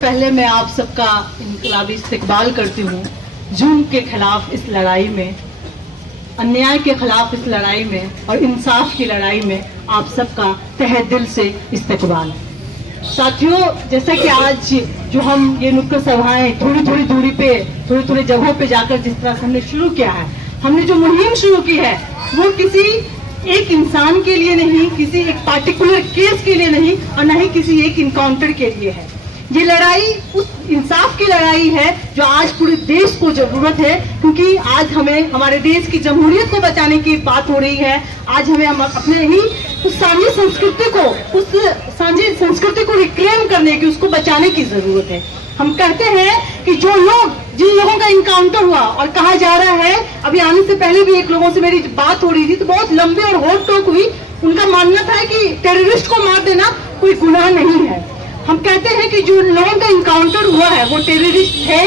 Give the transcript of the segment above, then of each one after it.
पहले मैं आप सबका इनकलाबी इस्तकबाल करती हूँ। जुल्म के खिलाफ इस लड़ाई में, अन्याय के खिलाफ इस लड़ाई में और इंसाफ की लड़ाई में आप सबका तहे दिल से इस्तकबाल। साथियों, जैसा कि आज जो हम ये नुक्कड़ सभाएं थोड़ी थोड़ी दूरी पे, थोड़ी थोड़ी जगहों पे जाकर जिस तरह से हमने शुरू किया है, हमने जो मुहिम शुरू की है वो किसी एक इंसान के लिए नहीं, किसी एक पार्टिकुलर केस के लिए नहीं और न ही किसी एक इनकाउंटर के लिए है। ये लड़ाई उस इंसाफ की लड़ाई है जो आज पूरे देश को जरूरत है, क्योंकि आज हमें हमारे देश की जमहूरियत को बचाने की बात हो रही है। आज हमें हम अपने ही उस सांझी संस्कृति को रिक्लेम करने की, उसको बचाने की जरूरत है। हम कहते हैं कि जिन लोगों का इनकाउंटर हुआ और कहा जा रहा है, अभी आने से पहले भी एक लोगों से मेरी बात हो रही थी तो बहुत लंबी और होट टोक हुई। उनका मानना था कि टेररिस्ट को मार देना कोई गुनाह नहीं है। हम कहते हैं कि जो लोगों का इनकाउंटर हुआ है वो टेररिस्ट थे,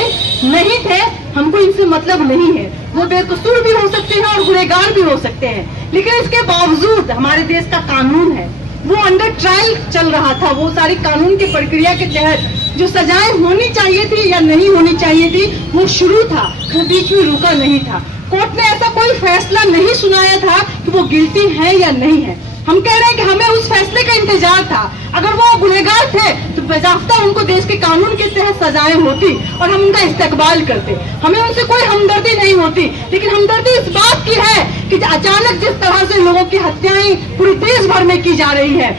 नहीं थे, हमको इनसे मतलब नहीं है। वो बेकसूर भी हो सकते हैं और गुनहगार भी हो सकते हैं, लेकिन इसके बावजूद हमारे देश का कानून है, वो अंडर ट्रायल चल रहा था। वो सारी कानून की प्रक्रिया के तहत जो सजाएं होनी चाहिए थी या नहीं होनी चाहिए थी वो शुरू था, बीच में रुका नहीं था। कोर्ट ने ऐसा कोई फैसला नहीं सुनाया था कि वो गिल्टी है या नहीं है। हम कह रहे हैं कि हमें उस फैसले का इंतजार था। अगर वो गुनहगार थे तो बजाफ्ता उनको देश के कानून के तहत सजाएं होती और हम उनका इस्तकबाल करते। हमें उनसे कोई हमदर्दी नहीं होती, लेकिन हमदर्दी इस बात की है कि अचानक जिस तरह से लोगों की हत्याएं पूरे देश भर में की जा रही है,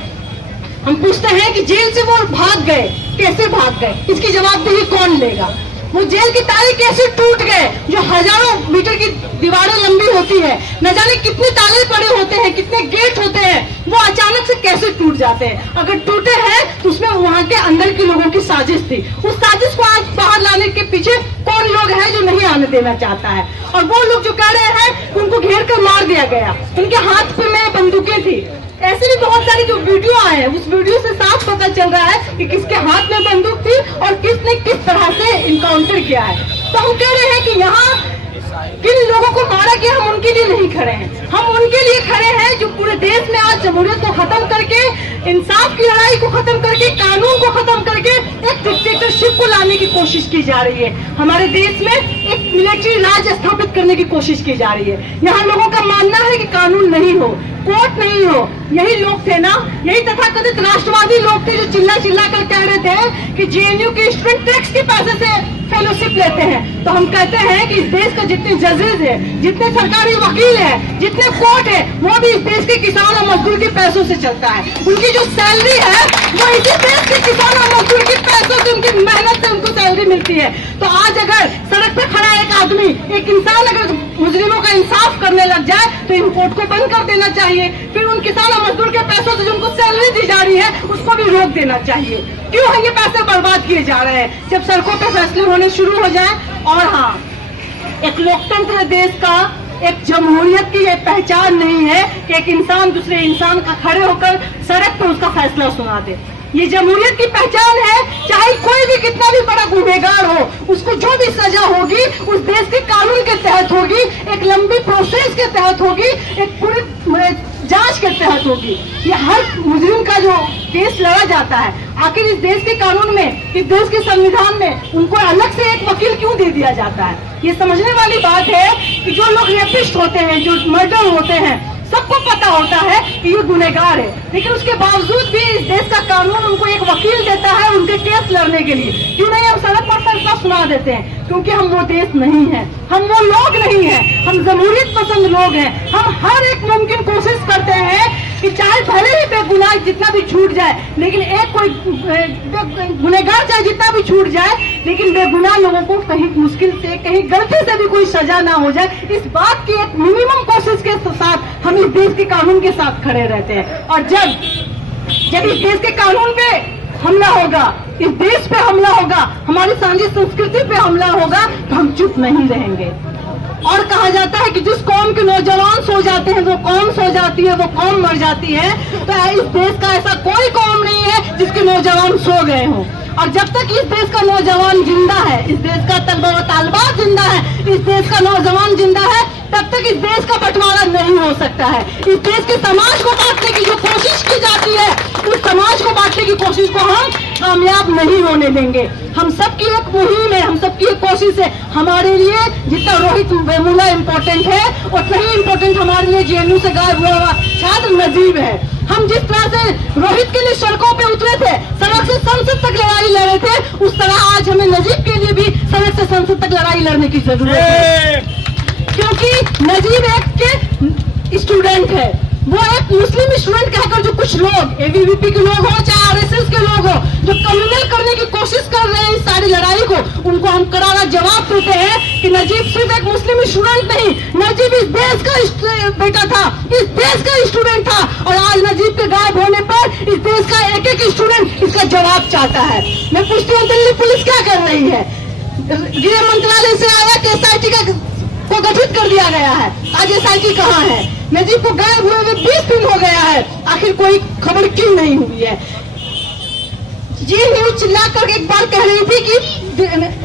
हम पूछते हैं कि जेल से वो भाग गए, कैसे भाग गए, इसकी जवाबदेही कौन लेगा। वो जेल की ताले कैसे टूट गए, जो हजारों मीटर की दीवारें लंबी होती है, न जाने कितने ताले पड़े होते हैं, कितने गेट होते हैं, वो अचानक से कैसे टूट जाते हैं। अगर टूटे हैं तो उसमें वहाँ के अंदर के लोगों की साजिश थी। उस साजिश को आज बाहर लाने के पीछे कौन लोग हैं जो नहीं आने देना चाहता है। और वो लोग जो कह रहे हैं उनको घेर कर मार दिया गया, उनके हाथ में बंदूकें थी। ऐसे भी बहुत सारी जो वीडियो आए हैं, उस वीडियो से साफ पता चल रहा है कि किसके हाथ में बंदूक थी और किसने किस तरह से इनकाउंटर किया है। तो हम कह रहे हैं कि यहाँ किन लोगों को मारा गया, हम उनके लिए नहीं खड़े हैं, हम उनके लिए खड़े हैं जो पूरे देश में आज जमहूरियत को खत्म करके, इंसाफ की लड़ाई को खत्म करके, कानून को खत्म करके एक डिक्टेटरशिप को लाने की कोशिश की जा रही है। हमारे देश में एक मिलिट्री राज स्थापित करने की कोशिश की जा रही है। यहाँ लोगों का मानना है कि कानून नहीं हो, कोर्ट नहीं हो। यही लोग थे ना, यही तथाकथित राष्ट्रवादी लोग थे जो चिल्ला चिल्ला कर कह रहे थे कि जेएनयू के स्टूडेंट टैक्स के पैसे से फेलोशिप लेते हैं। तो हम कहते हैं कि इस देश का जितने जजेस है, जितने सरकारी वकील है, जितने कोर्ट है, वो भी इस देश के किसान और मजदूर के पैसों से चलता है। उनकी जो सैलरी है वो इसी देश के किसान और मजदूर के पैसों से, उनकी मेहनत से उनको सैलरी मिलती है। तो आज अगर सड़क पर खड़ा एक आदमी, एक इंसान अगर मुजरिमों का इंसाफ करने लग जाए तो इन कोर्ट को बंद कर देना चाहिए। फिर उन किसान और मजदूर के पैसों से जो उनको सैलरी दी जा रही है उसको भी रोक देना चाहिए। क्यों है ये पैसे बर्बाद किए जा रहे हैं जब सड़कों पे फैसले होने शुरू हो जाए। और हाँ, एक लोकतंत्र देश का, एक जमहूरियत की ये पहचान नहीं है कि एक इंसान दूसरे इंसान का खड़े होकर सड़क पर उसका फैसला सुना दे। ये जमहूरियत की पहचान है, चाहे कोई भी कितना भी बड़ा गुनहगार हो, उसको जो भी सजा होगी उस देश के कानून के तहत होगी, एक लंबी प्रोसेस के तहत होगी, एक पूरी जांच के तहत होगी। ये हर मुजरिम का जो केस लड़ा जाता है, आखिर इस देश के कानून में, इस देश के संविधान में उनको अलग से एक वकील क्यों दे दिया जाता है। ये समझने वाली बात है कि जो लोग रेपिस्ट होते हैं, जो मर्डर होते हैं, सबको पता होता है कि ये गुनहगार है, लेकिन उसके बावजूद भी इस देश का कानून उनको एक वकील देता है उनके केस लड़ने के लिए। क्यों नहीं हम सड़क पर फैसला सुना देते हैं? क्योंकि हम वो देश नहीं है, हम वो लोग नहीं हैं, हम जमहूरियत पसंद लोग हैं। हम हर एक मुमकिन कोशिश करते हैं कि चाहे भले ही बेगुनाह जितना भी छूट जाए, लेकिन एक कोई गुनहगार चाहे जितना भी छूट जाए, लेकिन बेगुनाह लोगों को कहीं मुश्किल से, कहीं गलती से भी कोई सजा ना हो जाए, इस बात की एक मिनिमम कोशिश के साथ हम इस देश के कानून के साथ खड़े रहते हैं। और जब इस देश के कानून पे हमला होगा, इस देश पे हमला होगा, हमारी सांझी संस्कृति पे हमला होगा, तो हम चुप नहीं रहेंगे। और कहा जाता है कि जिस कौम के नौजवान सो जाते हैं वो कौम सो जाती है, वो कौम मर जाती है। तो इस देश का ऐसा कोई कौम नहीं है जिसके नौजवान सो गए हों। और जब तक इस देश का नौजवान जिंदा है, इस देश का तलबा व तालिबात जिंदा है, इस देश का नौजवान जिंदा है, तब तक इस देश का बंटवारा नहीं हो सकता है। इस देश के समाज को बांटने की जो कोशिश की जाती है, उस समाज को बांटने की कोशिश को हम कामयाब नहीं होने देंगे। हम सबकी एक मुहिम है, हम सबकी एक कोशिश है। हमारे लिए जितना रोहित वेमुला इम्पोर्टेंट है उतना ही इम्पोर्टेंट हमारे लिए जेएनयू से गायब हुआ छात्र नजीब है। हम जिस तरह से रोहित के लिए सड़कों पे उतरे थे, सड़क से संसद तक लड़ाई लड़े थे, उस तरह आज हमें नजीब के लिए भी सड़क से संसद तक लड़ाई लड़ने की जरूरत है। क्योंकि नजीब एक स्टूडेंट है, वो एक मुस्लिम स्टूडेंट कहकर जो कुछ लोग एबीवीपी के लोग हो चाहे आरएसएस के लोग हो जो कम्युनल करने की कोशिश कर रहे हैं इस सारी लड़ाई को, उनको हम करारा जवाब देते हैं कि नजीब सिर्फ एक मुस्लिम स्टूडेंट नहीं, नजीब इस देश का बेटा था, इस देश का स्टूडेंट था। और आज नजीब के गायब होने पर इस देश का एक एक स्टूडेंट इसका जवाब चाहता है। मैं पूछती हूँ दिल्ली पुलिस क्या कर रही है? गृह मंत्रालय से आया कि एसआईटी को गठित कर दिया गया है, आज एसआईटी कहाँ है? नजीब को गायब हुए 20 दिन हो गया है, आखिर कोई खबर क्यों नहीं हुई है? जेएनयू चिल्ला कर एक बार कह रही थी कि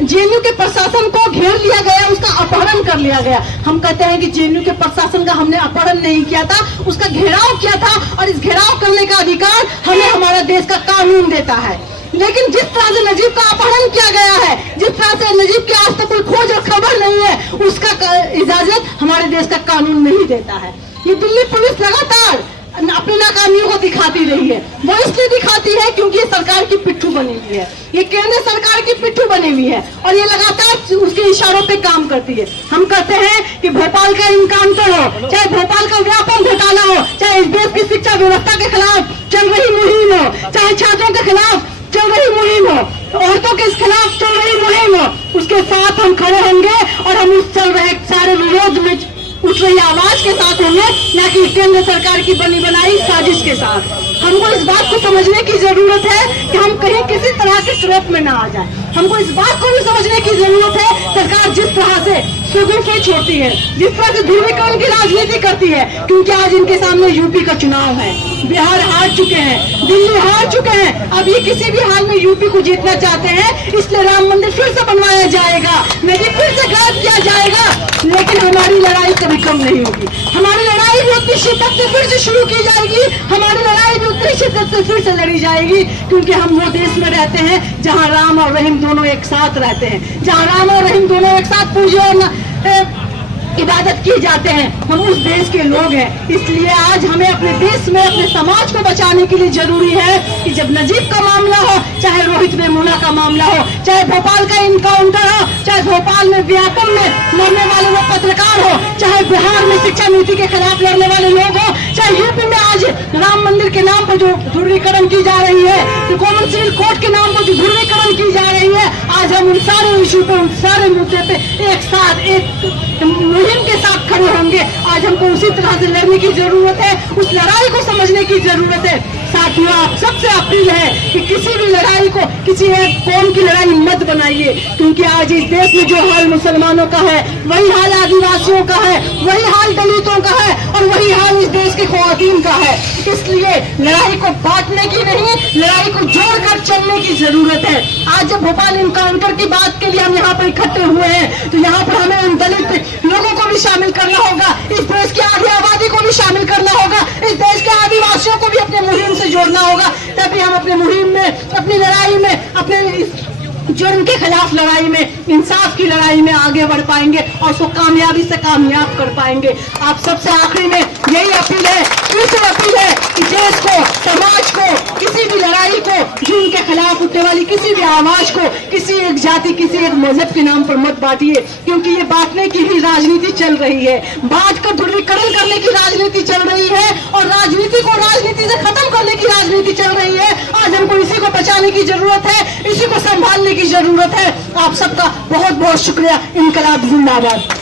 जेएनयू के प्रशासन को घेर लिया गया, उसका अपहरण कर लिया गया। हम कहते हैं कि जेएनयू के प्रशासन का हमने अपहरण नहीं किया था, उसका घेराव किया था, और इस घेराव करने का अधिकार हमें हमारा देश का कानून देता है। लेकिन जिस तरह से नजीब का अपहरण किया गया है, जिस तरह से नजीब की आज तक कोई खोज और खबर नहीं है, उसका इजाजत हमारे देश का कानून नहीं देता है। ये दिल्ली पुलिस लगातार अपनी नाकामियों को दिखाती रही है। वो इसलिए दिखाती है क्योंकि ये सरकार की पिट्ठू बनी हुई है, ये केंद्र सरकार की पिट्ठू बनी हुई है, और ये लगातार उसके इशारों पे काम करती है। हम कहते हैं कि भोपाल का इनकाउंटर हो, चाहे भोपाल का व्यापक घोटाला हो, चाहे इस देश की शिक्षा व्यवस्था के खिलाफ चल रही मुहिम हो, चाहे छात्रों के खिलाफ चल रही मुहिम हो, औरतों के खिलाफ चल रही मुहिम हो, उसके साथ हम खड़े होंगे और हम उस चल रहे सारे विरोध में उठ रही आवाज के साथ होंगे, न कि केंद्र सरकार की बनी बनाई साजिश के साथ। हमको इस बात को समझने की जरूरत है कि हम कहीं किसी तरह के ट्रैप में ना आ जाए। हमको इस बात को भी समझने की जरूरत है सरकार जिस तरह से सुगम छोड़ती है, जिस तरह से ध्रुवीकरण की राजनीति करती है, क्योंकि आज इनके सामने यूपी का चुनाव है, बिहार हार चुके हैं, दिल्ली हार चुके हैं, अब ये किसी भी हाल में यूपी को जीतना चाहते हैं, इसलिए राम मंदिर फिर से बनवाया जाएगा, नदी फिर से गायब किया जाएगा। लेकिन हमारी लड़ाई कभी कम नहीं होगी, हमारी लड़ाई भी उतनी शिद्दत से फिर से शुरू की जाएगी, हमारी लड़ाई भी उतनी शिद्दत से फिर से लड़ी जाएगी, क्योंकि हम वो देश में रहते हैं जहाँ राम और रहीम दोनों एक साथ रहते हैं, जहाँ राम और रहीम दोनों एक साथ पूजे और इबादत किए जाते हैं। हम उस देश के लोग हैं, इसलिए आज हमें अपने देश में अपने समाज को बचाने के लिए जरूरी है कि जब नजीब का मामला हो, चाहे रोहित वेमुला का मामला हो, चाहे भोपाल का इनकाउंटर हो, चाहे भोपाल में व्यापम में मरने वाले लोग पत्रकार हो, चाहे बिहार में शिक्षा नीति के खिलाफ लड़ने वाले लोग हो, चाहे यूपी में आज राम मंदिर के नाम पर जो ध्रुवीकरण की जा रही है, तो कॉमन सिविल कोर्ट के नाम पर जो ध्रुवीकरण की जा रही है, आज हम उन सारे इशू पे, उन सारे मुद्दे पे एक साथ एक मुहिम के साथ खड़े होंगे। आज हमको उसी तरह से लड़ने की जरूरत है, उस लड़ाई को समझने की जरूरत है। साथियों, आप सबसे अपील है कि किसी भी लड़ाई को किसी एक कौम की लड़ाई मत बनाइए, क्योंकि आज इस देश में जो हाल मुसलमानों का है, वही हाल आदिवासियों का है, वही हाल दलितों का है, और वही हाल इस देश की ख्वातीन का है। इसलिए लड़ाई को बांटने की नहीं, लड़ाई को जोड़कर चलने की जरूरत है। आज जब भोपाल इनकाउंटर की बात के लिए हम यहाँ पर इकट्ठे हुए हैं, तो यहाँ पर हमें उन दलित लोगों को भी शामिल करना होगा, इस देश की आधी आबादी को भी शामिल करना होगा, इस देश के आदिवासियों को भी अपने मुहिम से जोड़ना होगा, तभी हम अपने मुहिम में, अपनी लड़ाई में, अपने जुर्म के खिलाफ लड़ाई में, इंसाफ की लड़ाई में आगे बढ़ पाएंगे और उसको कामयाबी से कामयाब कर पाएंगे। आप सबसे आखिरी में यही अपील है, फिर से अपील है कि देश को, समाज को, किसी भी लड़ाई को, जुर्म के खिलाफ उठने वाली किसी भी आवाज को किसी एक जाति, किसी एक मजहब के नाम पर मत बांटिए, क्योंकि ये बांटने की ही राजनीति चल रही है, बांट कर ध्रुवीकरण करने की राजनीति चल रही है, और राजनीति को राजनीति से खत्म करने की राजनीति चल रही है। आज हमको इसी को बचाने की जरूरत है, इसी को संभालने की जरूरत है। आप सबका बहुत बहुत शुक्रिया। इनकलाब जिंदाबाद।